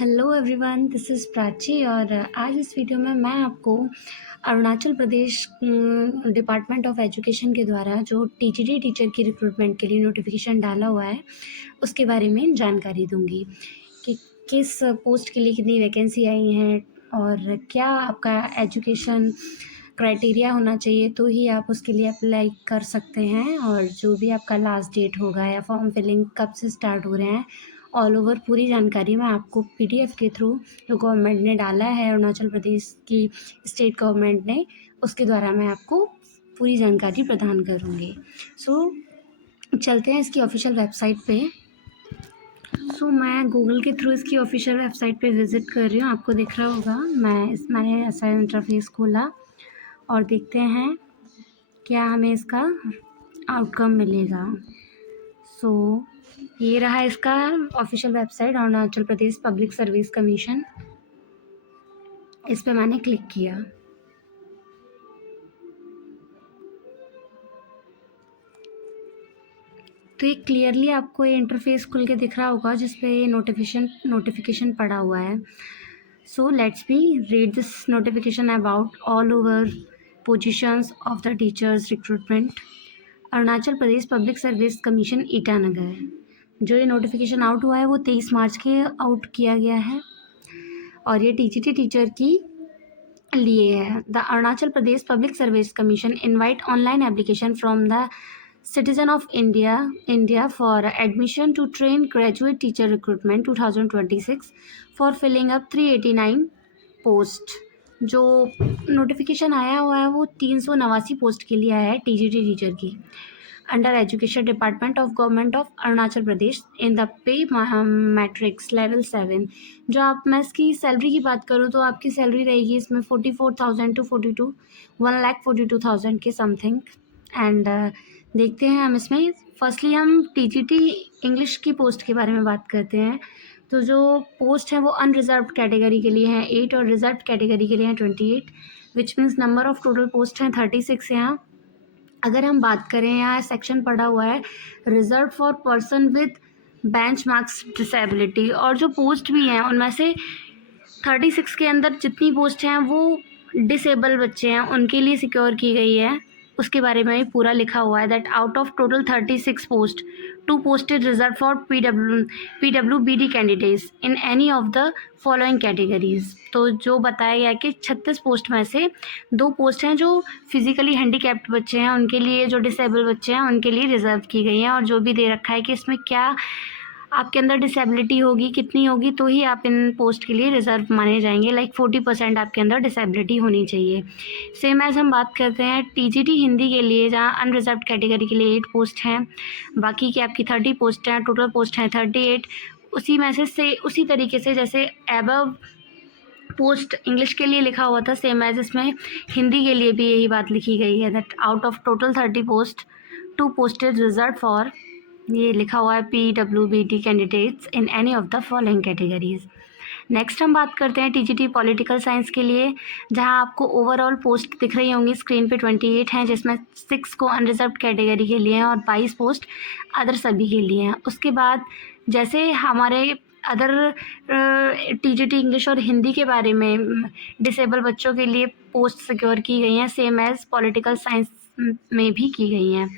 Hello everyone, this is Prachi और आज इस वीडियो में मैं आपको Arunachal Pradesh department of education के द्वारा जो टीजीटी टीचर की रिक्रूटमेंट के लिए नोटिफिकेशन डाला हुआ है उसके बारे में जानकारी दूंगी कि किस पोस्ट के लिए कितनी वैकेंसी आई हैं और क्या आपका एजुकेशन क्राइटेरिया होना चाहिए तो ही आप उसके लिए अप्लाई कर सकते हैं, और जो भी आपका लास्ट डेट होगा या फॉर्म फिलिंग कब से स्टार्ट हो रहे हैं, ऑल ओवर पूरी जानकारी मैं आपको पीडीएफ के थ्रू जो गवर्नमेंट ने डाला है, अरुणाचल प्रदेश की स्टेट गवर्नमेंट ने, उसके द्वारा मैं आपको पूरी जानकारी प्रदान करूँगी। सो चलते हैं इसकी ऑफिशियल वेबसाइट पे। मैं गूगल के थ्रू इसकी ऑफिशियल वेबसाइट पे विज़िट कर रही हूँ। आपको दिख रहा होगा मैंने ऐसा इंटरफेस खोला और देखते हैं क्या हमें इसका आउटकम मिलेगा। ये रहा इसका official website, Arunachal Pradesh public service commission. इस पे मैंने क्लिक किया तो ये क्लियरली आपको ये इंटरफेस खुल के दिख रहा होगा जिस पे नोटिफिकेशन पड़ा हुआ है। So let's be read this notification about all over positions of the teachers recruitment. Arunachal Pradesh public service commission Itanagar. जो ये नोटिफिकेशन आउट हुआ है वो 23 मार्च के आउट किया गया है और ये टीजीटी टीचर की लिए है। The Arunachal Pradesh public service commission invite online application from the citizen of India for admission to train graduate teacher recruitment 2026 for filling up 389 post. जो नोटिफिकेशन आया हुआ है वो 389 पोस्ट के लिए आया है टीजीटी टीचर की, under education department of government of Arunachal Pradesh in the pay matrix level 7। जो आप मैं इसकी सैलरी की बात करूँ तो आपकी सैलरी रहेगी इसमें 44,000 टू 1,42,000 के समथिंग। एंड देखते हैं हम इसमें फर्स्टली हम टीजीटी इंग्लिश की पोस्ट के बारे में बात करते हैं। तो जो पोस्ट है वो अनरिजर्व कैटेगरी के लिए हैं 8 और रिजर्व कैटेगरी के लिए हैं 28, which means number of total post हैं 36 यहाँ। अगर हम बात करें, यहाँ सेक्शन पड़ा हुआ है reserve for person with bench marks disability, और जो पोस्ट भी हैं उनमें से 36 के अंदर जितनी पोस्ट हैं वो डिसेबल बच्चे हैं उनके लिए सिक्योर की गई है। उसके बारे में भी पूरा लिखा हुआ है that out of total 36 post 2 posted reserve for PWBD candidates in any of the following categories. तो जो बताया गया कि 36 पोस्ट में से 2 पोस्ट हैं जो फिजिकली हैंडीकैप्ड बच्चे हैं उनके लिए, जो डिसेबल बच्चे हैं उनके लिए रिजर्व की गई हैं। और जो भी दे रखा है कि इसमें क्या आपके अंदर डिसेबिलिटी होगी, कितनी होगी, तो ही आप इन पोस्ट के लिए रिजर्व माने जाएंगे। लाइक 40% आपके अंदर डिसेबिलिटी होनी चाहिए। सेम एज हम बात करते हैं टीजीटी हिंदी के लिए, जहाँ अनरिजर्व कैटेगरी के लिए 8 पोस्ट हैं, बाकी की आपकी 30 पोस्ट हैं, टोटल पोस्ट हैं 38। उसी में से उसी तरीके से जैसे एबव पोस्ट इंग्लिश के लिए लिखा हुआ था, सेम एज इसमें हिंदी के लिए भी यही बात लिखी गई है that out of total 30 post 2 posted reserve for, ये लिखा हुआ है PWBD candidates in any of the following categories. Next हम बात करते हैं टीजीटी पॉलिटिकल साइंस के लिए, जहां आपको ओवरऑल पोस्ट दिख रही होंगी स्क्रीन पे 28 हैं, जिसमें 6 को अनरिजर्व कैटेगरी के लिए हैं और 22 पोस्ट अदर सभी के लिए हैं। उसके बाद जैसे हमारे अदर टीजीटी इंग्लिश और हिंदी के बारे में डिसेबल बच्चों के लिए पोस्ट सिक्योर की गई हैं, सेम एज पॉलिटिकल साइंस में भी की गई हैं।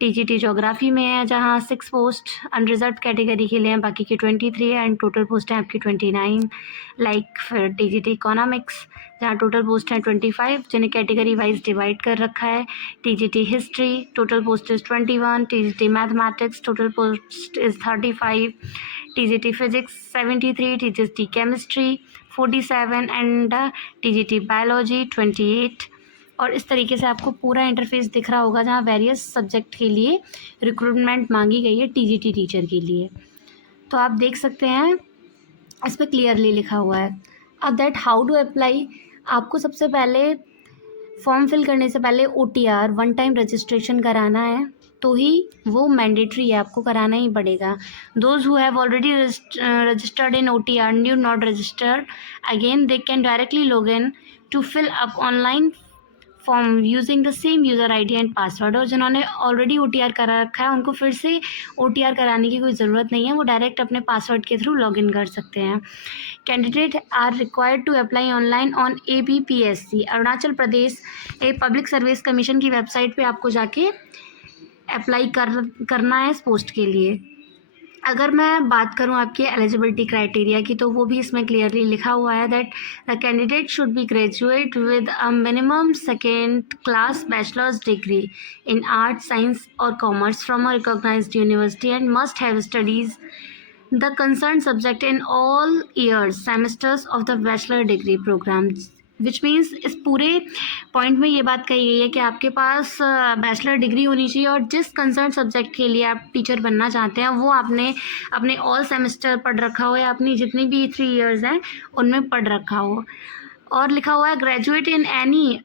टीजीटी ज्योग्राफी में है जहाँ 6 पोस्ट अनरिजर्व कैटेगरी के लिए हैं, बाकी की 23 है एंड टोटल पोस्ट हैं आपकी 29। लाइक फिर टीजीटी इकोनॉमिक्स जहाँ टोटल पोस्ट हैं 25 जिन्हें कैटेगरी वाइज डिवाइड कर रखा है। TGT history total post is 21, TGT mathematics total post is 35, TGT physics 73, TGT chemistry 47 and TGT biology 28। और इस तरीके से आपको पूरा इंटरफेस दिख रहा होगा जहाँ वेरियस सब्जेक्ट के लिए रिक्रूटमेंट मांगी गई है टीजीटी टीचर के लिए। तो आप देख सकते हैं इस पर क्लियरली लिखा हुआ है। अब दैट हाउ टू अप्लाई, आपको सबसे पहले फॉर्म फिल करने से पहले OTR 1 टाइम रजिस्ट्रेशन कराना है, तो ही वो मैंडेटरी है, आपको कराना ही पड़ेगा। Those who have already registered in OTR new not registered again they can directly log in to fill up online form using the same user ID and password. और जिन्होंने ऑलरेडी OTR करा रखा है उनको फिर से OTR कराने की कोई ज़रूरत नहीं है, वो डायरेक्ट अपने पासवर्ड के थ्रू लॉगिन कर सकते हैं। Candidate are required to apply online on ABPSC, Arunachal Pradesh public service commission की वेबसाइट पे आपको जाके अप्लाई करना है इस पोस्ट के लिए। अगर मैं बात करूं आपके एलिजिबिलिटी क्राइटेरिया की, तो वो भी इसमें क्लियरली लिखा हुआ है that the candidate should be graduate with a minimum second class bachelor's degree in art, science और commerce from a recognised university and must have studies the concerned subject in all years semesters of the bachelor degree program, which means इस पूरे point में ये बात कही गई है कि आपके पास बैचलर डिग्री होनी चाहिए और जिस कंसर्न सब्जेक्ट के लिए आप टीचर बनना चाहते हैं वो आपने अपने ऑल सेमेस्टर पढ़ रखा हो या अपनी जितनी भी 3 years हैं उनमें पढ़ रखा हो। और लिखा हुआ है graduate in any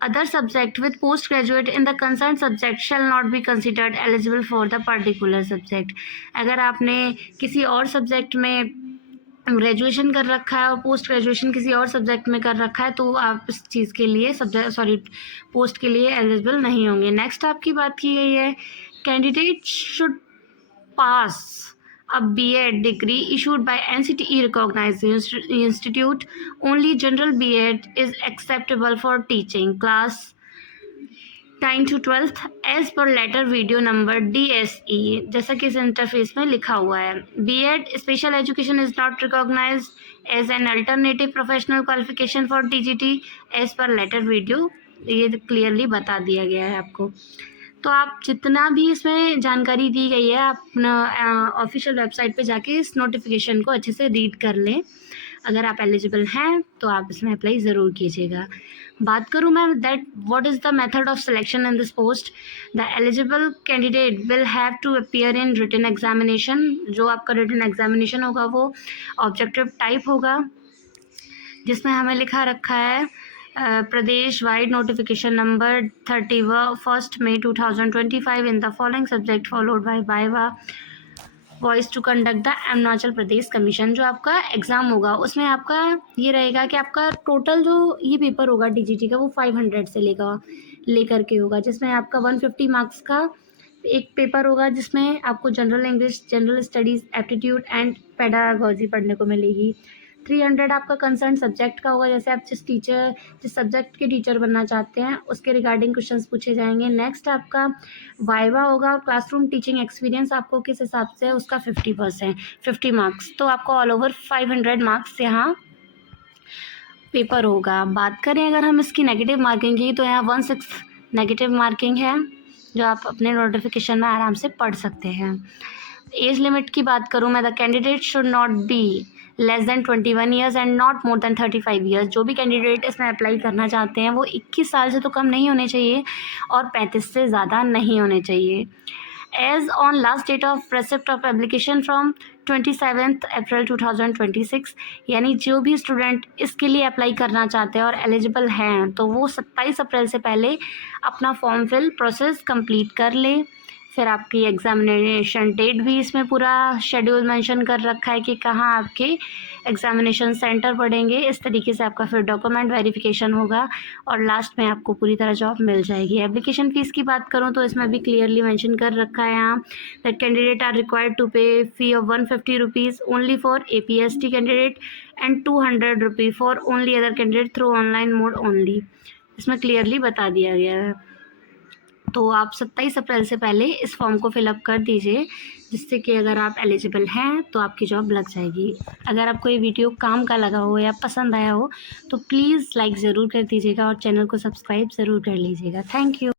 other subject with postgraduate in the concerned subject shall not be considered eligible for the particular subject। अगर आपने किसी और सब्जेक्ट में ग्रेजुएशन कर रखा है और पोस्ट ग्रेजुएशन किसी और सब्जेक्ट में कर रखा है तो आप इस चीज़ के लिए पोस्ट के लिए एलिजिबल नहीं होंगे। नेक्स्ट आपकी बात की गई है candidate should pass a B.Ed degree issued by NCTE recognized institute. Only general B.Ed is acceptable for teaching class 9 to 12th as per letter video number DSE, जैसा कि इस इंटरफेस में लिखा हुआ है। B.Ed special education is not recognized as an alternative professional qualification for TGT as per letter video, ये clearly बता दिया गया है आपको। तो आप जितना भी इसमें जानकारी दी गई है आप अपना ऑफिशियल वेबसाइट पे जाके इस नोटिफिकेशन को अच्छे से रीड कर लें। अगर आप एलिजिबल हैं तो आप इसमें अप्लाई ज़रूर कीजिएगा। बात करूँ मैं that what is the method of selection in this post. The eligible candidate will have to appear in written examination. जो आपका रिटन एग्जामिनेशन होगा वो ऑब्जेक्टिव टाइप होगा, जिसमें हमें लिखा रखा है Pradesh wide notification number 31 May 2025 in the following subject followed by viva voce to conduct the Arunachal Pradesh commission. जो आपका एग्ज़ाम होगा उसमें आपका ये रहेगा कि आपका टोटल जो ये पेपर होगा DGT का वो 500 से लेकर के होगा, जिसमें आपका 150 मार्क्स का एक पेपर होगा जिसमें आपको general English, general studies, aptitude and pedagogy पढ़ने को मिलेगी। 300 आपका कंसर्न सब्जेक्ट का होगा, जैसे आप जिस सब्जेक्ट के टीचर बनना चाहते हैं उसके रिगार्डिंग क्वेश्चंस पूछे जाएंगे। नेक्स्ट आपका वाइवा होगा, क्लासरूम टीचिंग एक्सपीरियंस आपको किस हिसाब से उसका 50 मार्क्स, तो आपको ऑल ओवर 500 मार्क्स यहाँ पेपर होगा। बात करें अगर हम इसकी नेगेटिव मार्किंग की तो यहाँ 1/6 नेगेटिव मार्किंग है जो आप अपने नोटिफिकेशन में आराम से पढ़ सकते हैं। एज लिमिट की बात करूँ मैं, the candidate should not be less than 21 years and not more than 35 years. जो भी कैंडिडेट इसमें अप्लाई करना चाहते हैं वो 21 साल से तो कम नहीं होने चाहिए और 35 से ज़्यादा नहीं होने चाहिए। Age on last date of receipt of application from 27 April 2026, यानी जो भी स्टूडेंट इसके लिए अप्लाई करना चाहते हैं और एलिजिबल हैं तो वो 27 अप्रैल से पहले अपना फॉर्म फिल प्रोसेस कंप्लीट कर ले। फिर आपकी एग्ज़ामिनेशन डेट भी इसमें पूरा शेड्यूल मेंशन कर रखा है कि कहाँ आपके एग्ज़ामिनेशन सेंटर पड़ेंगे। इस तरीके से आपका फिर डॉक्यूमेंट वेरिफिकेशन होगा और लास्ट में आपको पूरी तरह जॉब मिल जाएगी। एप्लीकेशन फ़ीस की बात करूँ तो इसमें भी क्लियरली मेंशन कर रखा है यहाँ that candidate are required to pay fee of 150 rupees only for APST candidate and 200 rupee for only other candidate through online mode only. इसमें क्लियरली बता दिया गया है। तो आप 27 अप्रैल से पहले इस फॉर्म को फिलअप कर दीजिए, जिससे कि अगर आप एलिजिबल हैं तो आपकी जॉब लग जाएगी। अगर आपको ये वीडियो काम का लगा हो या पसंद आया हो तो प्लीज़ लाइक ज़रूर कर दीजिएगा और चैनल को सब्सक्राइब ज़रूर कर लीजिएगा। Thank you.